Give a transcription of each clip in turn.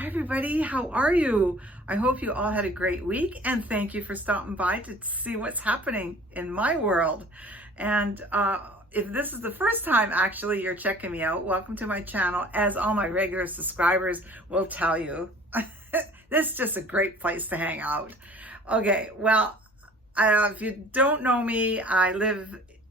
Hi everybody, how are you? I hope you all had a great week, and thank you for stopping by to see what's happening in my world. And if this is the first time actually you're checking me out, welcome to my channel. As all my regular subscribers will tell you, this is just a great place to hang out. Okay, well, if you don't know me,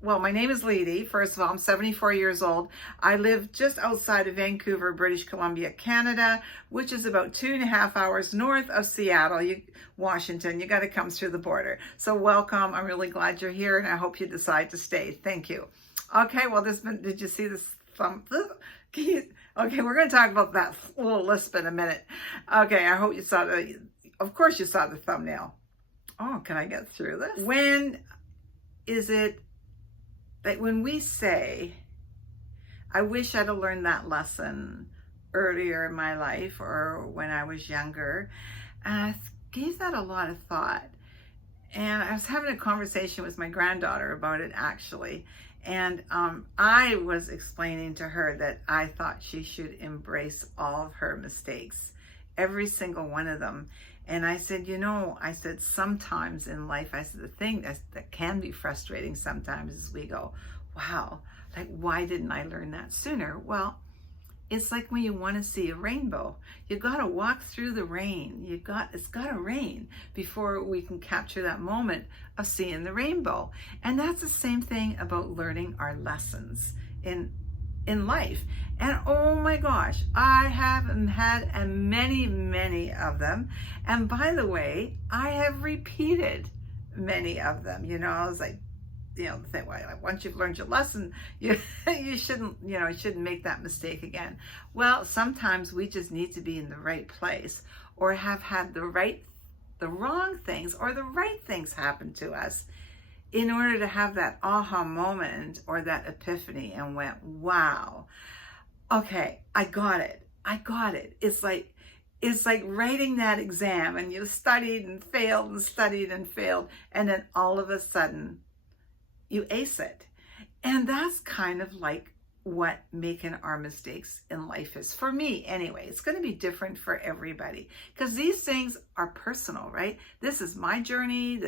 my name is Liedy. First of all, I'm 74 years old. I live just outside of Vancouver, British Columbia, Canada, which is about 2.5 hours north of Seattle, Washington. You got to come through the border. So welcome. I'm really glad you're here, and I hope you decide to stay. Thank you. Okay, well, did you see this thumb? Okay, we're going to talk about that little lisp in a minute. Okay, I hope you saw of course you saw the thumbnail. Oh, can I get through this? When is it that when we say, I wish I'd have learned that lesson earlier in my life or when I was younger, I gave that a lot of thought. And I was having a conversation with my granddaughter about it actually. And I was explaining to her that I thought she should embrace all of her mistakes, every single one of them. And I said, sometimes in life, the thing that can be frustrating sometimes is we go, wow, like, why didn't I learn that sooner? Well, it's like when you want to see a rainbow. You got to walk through the rain. It's got to rain before we can capture that moment of seeing the rainbow. And that's the same thing about learning our lessons in life. And oh my gosh, I have had many of them. And by the way, I have repeated many of them. I was like, once you've learned your lesson, you shouldn't make that mistake again. Well, sometimes we just need to be in the right place, or have had the wrong things or the right things happen to us in order to have that aha moment or that epiphany and went, wow, okay, I got it. It's like writing that exam and you studied and failed and studied and failed, and then all of a sudden you ace it. And that's kind of like what making our mistakes in life is. For me, anyway. It's going to be different for everybody because these things are personal, right? This is my journey.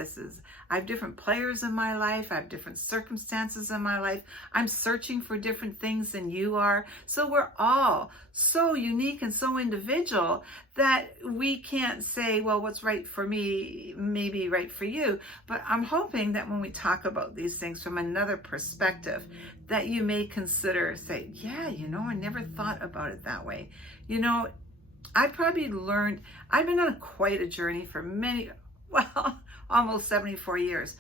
I have different players in my life. I have different circumstances in my life. I'm searching for different things than you are. So we're all so unique and so individual that we can't say, well, what's right for me may be right for you. But I'm hoping that when we talk about these things from another perspective, that you may consider, say, yeah, I never thought about it that way. I've been on quite a journey for almost 74 years.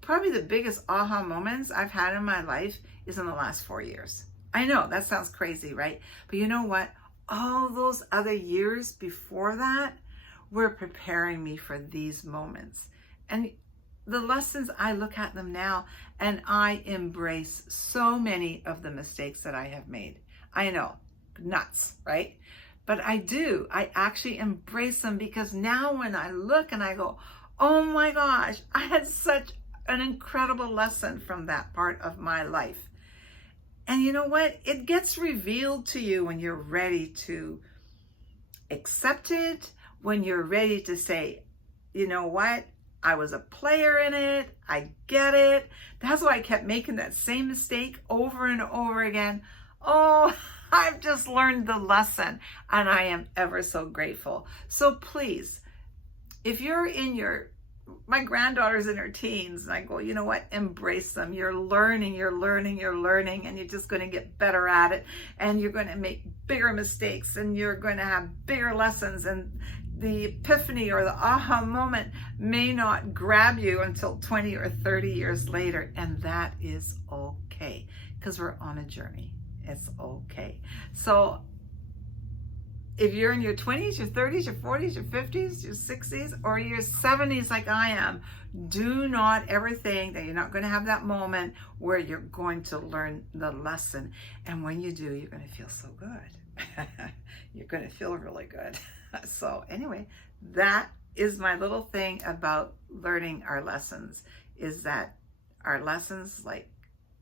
Probably the biggest aha moments I've had in my life is in the last 4 years. I know that sounds crazy, right? But you know what? All those other years before that were preparing me for these moments. And the lessons, I look at them now and I embrace so many of the mistakes that I have made. I know, nuts, right? But I actually embrace them because now when I look and I go, oh my gosh, I had such an incredible lesson from that part of my life. And you know what? It gets revealed to you when you're ready to accept it, when you're ready to say, you know what? I was a player in it. I get it. That's why I kept making that same mistake over and over again. Oh, I've just learned the lesson and I am ever so grateful. So please, if you're my granddaughter's in her teens, and I go, you know what? Embrace them. You're learning, and you're just going to get better at it. And you're going to make bigger mistakes, and you're going to have bigger lessons. And the epiphany or the aha moment may not grab you until 20 or 30 years later. And that is okay, because we're on a journey. It's okay. So if you're in your 20s, your 30s, your 40s, your 50s, your 60s, or your 70s like I am, do not ever think that you're not going to have that moment where you're going to learn the lesson. And when you do, you're going to feel so good. You're going to feel really good. So anyway, that is my little thing about learning our lessons, is that our lessons, like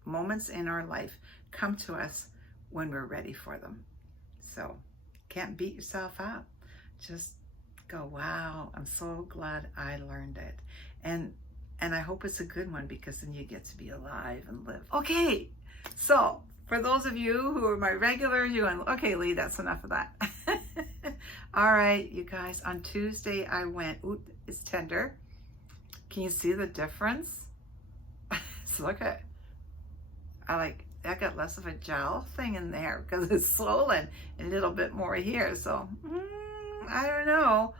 moments in our life, come to us when we're ready for them. So can't beat yourself up. just go, wow, I'm so glad I learned it. And I hope it's a good one, because then you get to be alive and live. Okay, so for those of you who are my regulars, you went, okay, Lee, that's enough of that. All right, you guys, on Tuesday I went, ooh, it's tender. Can you see the difference? So look at, I got less of a gel thing in there because it's swollen, and a little bit more here. So I don't know.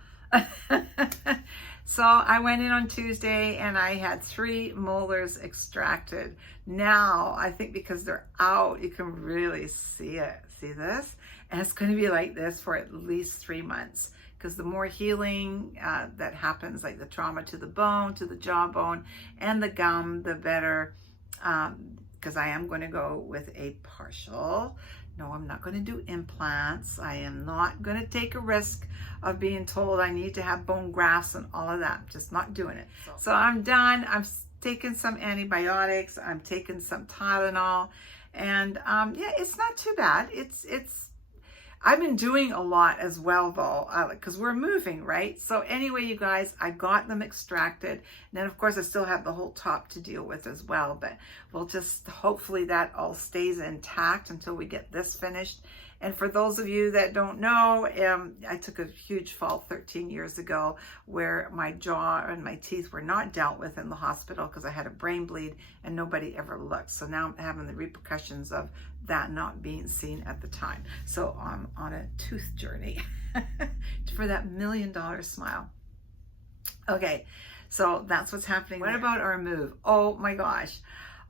So I went in on Tuesday and I had 3 molars extracted. Now I think because they're out, you can really see it. See this? And it's going to be like this for at least 3 months, because the more healing that happens, like the trauma to the bone, to the jawbone, and the gum, the better. Because I am going to go with a partial. No, I'm not going to do implants. I am not going to take a risk of being told I need to have bone grafts and all of that. I'm just not doing it. So I'm done. I'm taking some antibiotics. I'm taking some Tylenol. And yeah, it's not too bad. I've been doing a lot as well, though, because we're moving, right? So anyway, you guys, I got them extracted. And then, of course, I still have the whole top to deal with as well. But we'll just, hopefully that all stays intact until we get this finished. And for those of you that don't know, I took a huge fall 13 years ago where my jaw and my teeth were not dealt with in the hospital because I had a brain bleed and nobody ever looked. So now I'm having the repercussions of that not being seen at the time. So I'm on a tooth journey for that $1 million smile. Okay, so that's what's happening. What about our move? Oh my gosh.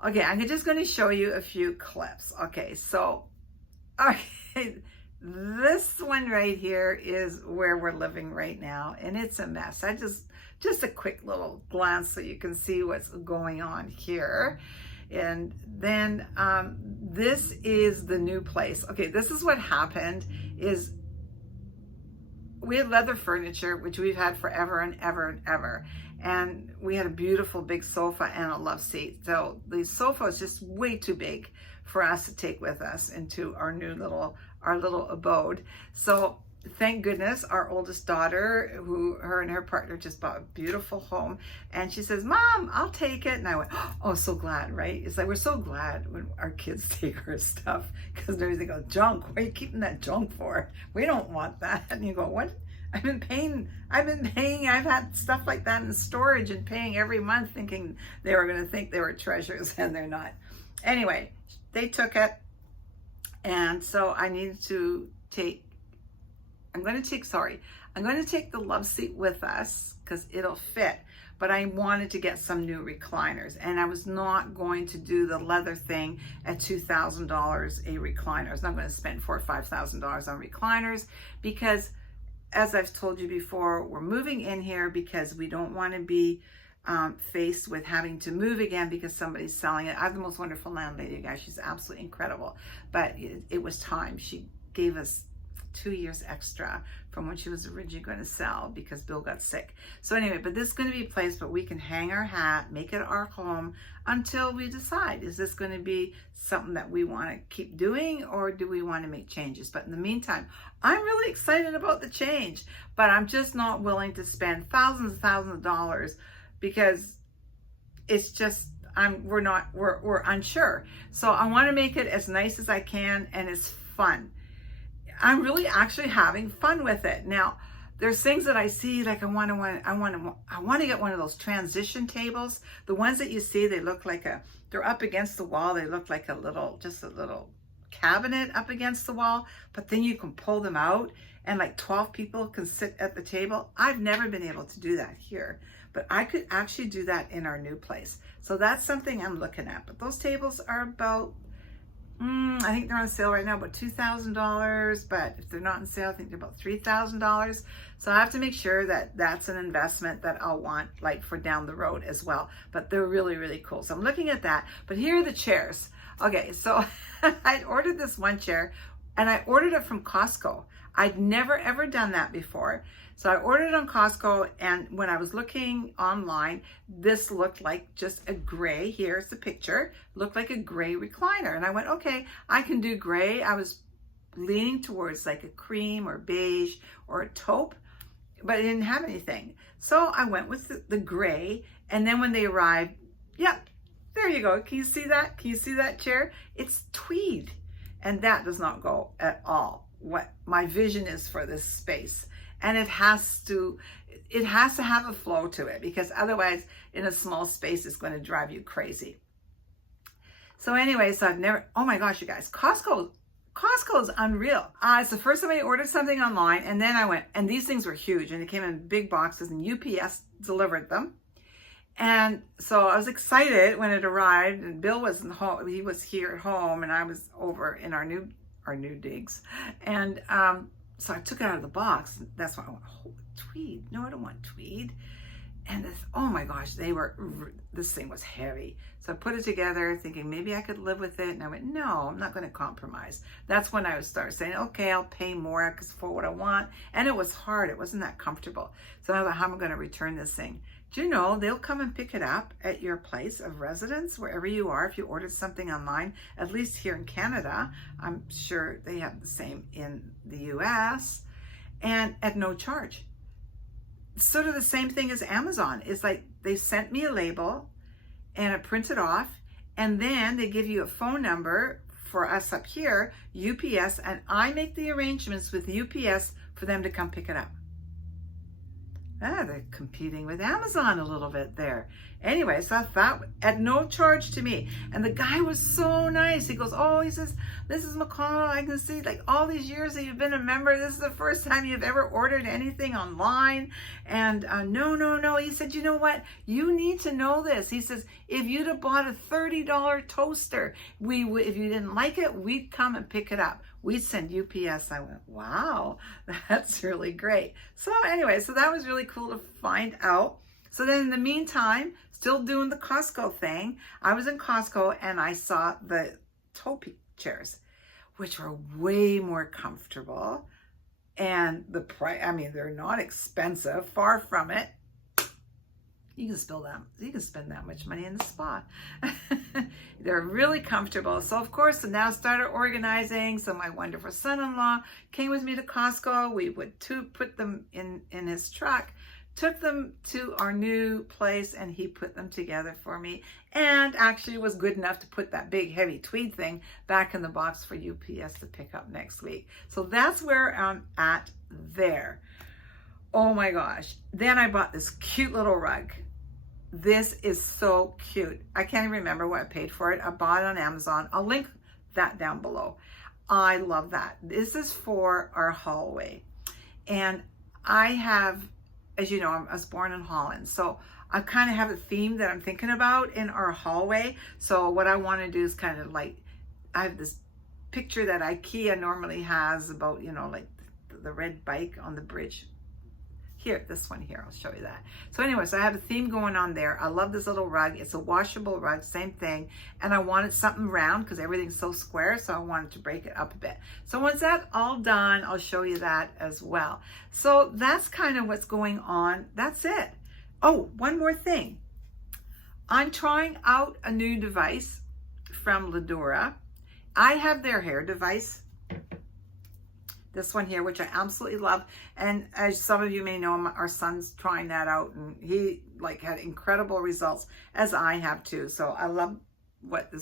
Okay, I'm just going to show you a few clips. Okay, so this one right here is where we're living right now, and it's a mess. I just a quick little glance so you can see what's going on here. And then this is the new place. Okay, this is what happened is we had leather furniture, which we've had forever and ever and ever. And we had a beautiful big sofa and a love seat. So the sofa is just way too big for us to take with us into our new little abode. So thank goodness our oldest daughter, her and her partner just bought a beautiful home, and she says, Mom, I'll take it. And I went, oh, so glad, right? It's like, we're so glad when our kids take our stuff, because they go, junk, what are you keeping that junk for? We don't want that. And you go, what? I've been paying, I've had stuff like that in storage and paying every month thinking they were going to think they were treasures, and they're not. Anyway, they took it. And so I needed to take, I'm going to take the love seat with us because it'll fit. But I wanted to get some new recliners, and I was not going to do the leather thing at $2,000 a recliner. I was not going to spend $4,000 or $5,000 on recliners because, as I've told you before, we're moving in here because we don't want to be faced with having to move again because somebody's selling it. I have the most wonderful landlady, you guys. She's absolutely incredible. But it was time. She gave us 2 years extra from when she was originally going to sell because Bill got sick. So anyway, but this is going to be a place where we can hang our hat, make it our home until we decide, is this going to be something that we want to keep doing, or do we want to make changes? But in the meantime, I'm really excited about the change, but I'm just not willing to spend thousands and thousands of dollars because it's just, we're unsure. So I want to make it as nice as I can and as fun. I'm really actually having fun with it. Now, there's things that I see, like I want to get one of those transition tables. The ones that you see, they look like they're up against the wall. They look like just a little cabinet up against the wall, but then you can pull them out and like 12 people can sit at the table. I've never been able to do that here, but I could actually do that in our new place. So that's something I'm looking at. But those tables are about, I think they're on sale right now, about $2,000, but if they're not on sale, I think they're about $3,000. So I have to make sure that that's an investment that I'll want like for down the road as well. But they're really, really cool. So I'm looking at that. But here are the chairs. Okay, so I ordered this one chair, and I ordered it from Costco. I'd never ever done that before. So I ordered it on Costco, and when I was looking online, this looked like just a gray, here's the picture, looked like a gray recliner. And I went, okay, I can do gray. I was leaning towards like a cream or beige or a taupe, but it didn't have anything. So I went with the gray, and then when they arrived, yep, there you go. Can you see that? Can you see that chair? It's tweed, and that does not go at all what my vision is for this space. And it has to have a flow to it, because otherwise in a small space it's going to drive you crazy. So anyway, so I've never, oh my gosh, you guys, Costco is unreal. It's the first time I ordered something online, and then I went, and these things were huge, and it came in big boxes, and UPS delivered them. And so I was excited when it arrived, and Bill wasn't home. He was here at home, and I was over in our new digs. And so I took it out of the box. That's why I went, oh, tweed. No, I don't want tweed. And this, oh my gosh, this thing was heavy. So I put it together thinking maybe I could live with it. And I went, no, I'm not going to compromise. That's when I would start saying, okay, I'll pay more for what I want. And it was hard. It wasn't that comfortable. So I thought, how am I going to return this thing? Do you know they'll come and pick it up at your place of residence, wherever you are, if you ordered something online, at least here in Canada. I'm sure they have the same in the US, and at no charge. Sort of the same thing as Amazon. It's like they sent me a label and it printed off, and then they give you a phone number for us up here, UPS, and I make the arrangements with UPS for them to come pick it up. They're competing with Amazon a little bit there. Anyway, so I thought, at no charge to me. And the guy was so nice. He goes, oh, he says, this is McConnell. I can see, like, all these years that you've been a member, this is the first time you've ever ordered anything online. And no. He said, you know what? You need to know this. He says, if you'd have bought a $30 toaster, if you didn't like it, we'd come and pick it up. We'd send UPS. I went, wow, that's really great. So anyway, so that was really cool to find out. So then in the meantime, still doing the Costco thing, I was in Costco and I saw the taupe chairs, which were way more comfortable. And the price, I mean, they're not expensive, far from it. You can spend that much money in the spa. They're really comfortable. So of course, I now started organizing. So my wonderful son-in-law came with me to Costco. We would put them in his truck, took them to our new place, and he put them together for me, and actually was good enough to put that big heavy tweed thing back in the box for UPS to pick up next week. So that's where I'm at there. Oh my gosh. Then I bought this cute little rug. This is so cute. I can't even remember what I paid for it. I bought it on Amazon. I'll link that down below. I love that. This is for our hallway. And I have, as you know, I was born in Holland. So I kind of have a theme that I'm thinking about in our hallway. So what I want to do is kind of like, I have this picture that IKEA normally has about, you know, like the red bike on the bridge. Here, this one here, I'll show you that. So anyway, so I have a theme going on there. I love this little rug. It's a washable rug, same thing. And I wanted something round because everything's so square, so I wanted to break it up a bit. So once that's all done, I'll show you that as well. So that's kind of what's going on. That's it. Oh, one more thing. I'm trying out a new device from Liedymc. I have their hair device. This one here, which I absolutely love. And as some of you may know, our son's trying that out, and he had incredible results, as I have too. So I love what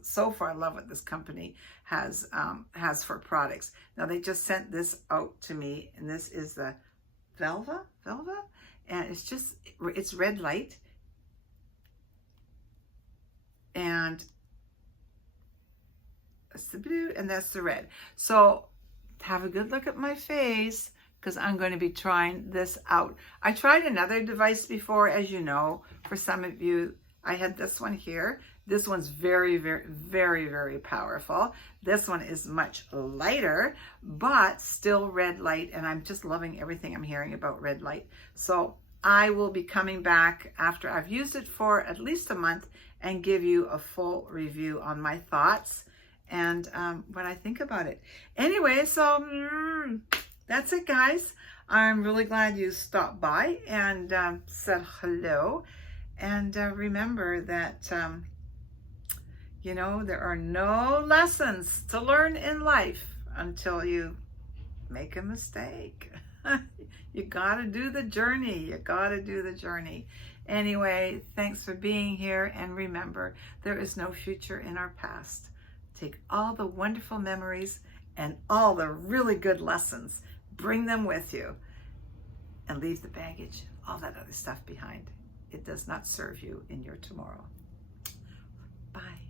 so far I love what this company has for products. Now they just sent this out to me, and this is the Velva, and it's red light. And that's the blue, and that's the red. So have a good look at my face, because I'm going to be trying this out. I tried another device before, as you know. For some of you, I had this one here. This one's very, very, very, very powerful. This one is much lighter, but still red light, and I'm just loving everything I'm hearing about red light. So I will be coming back after I've used it for at least a month and give you a full review on my thoughts and what I think about it. Anyway, so that's it, guys. I'm really glad you stopped by and said hello. And remember that, you know, there are no lessons to learn in life until you make a mistake. You gotta do the journey. You gotta do the journey. Anyway, thanks for being here. And remember, there is no future in our past. Take all the wonderful memories and all the really good lessons. Bring them with you. And leave the baggage, all that other stuff behind. It does not serve you in your tomorrow. Bye.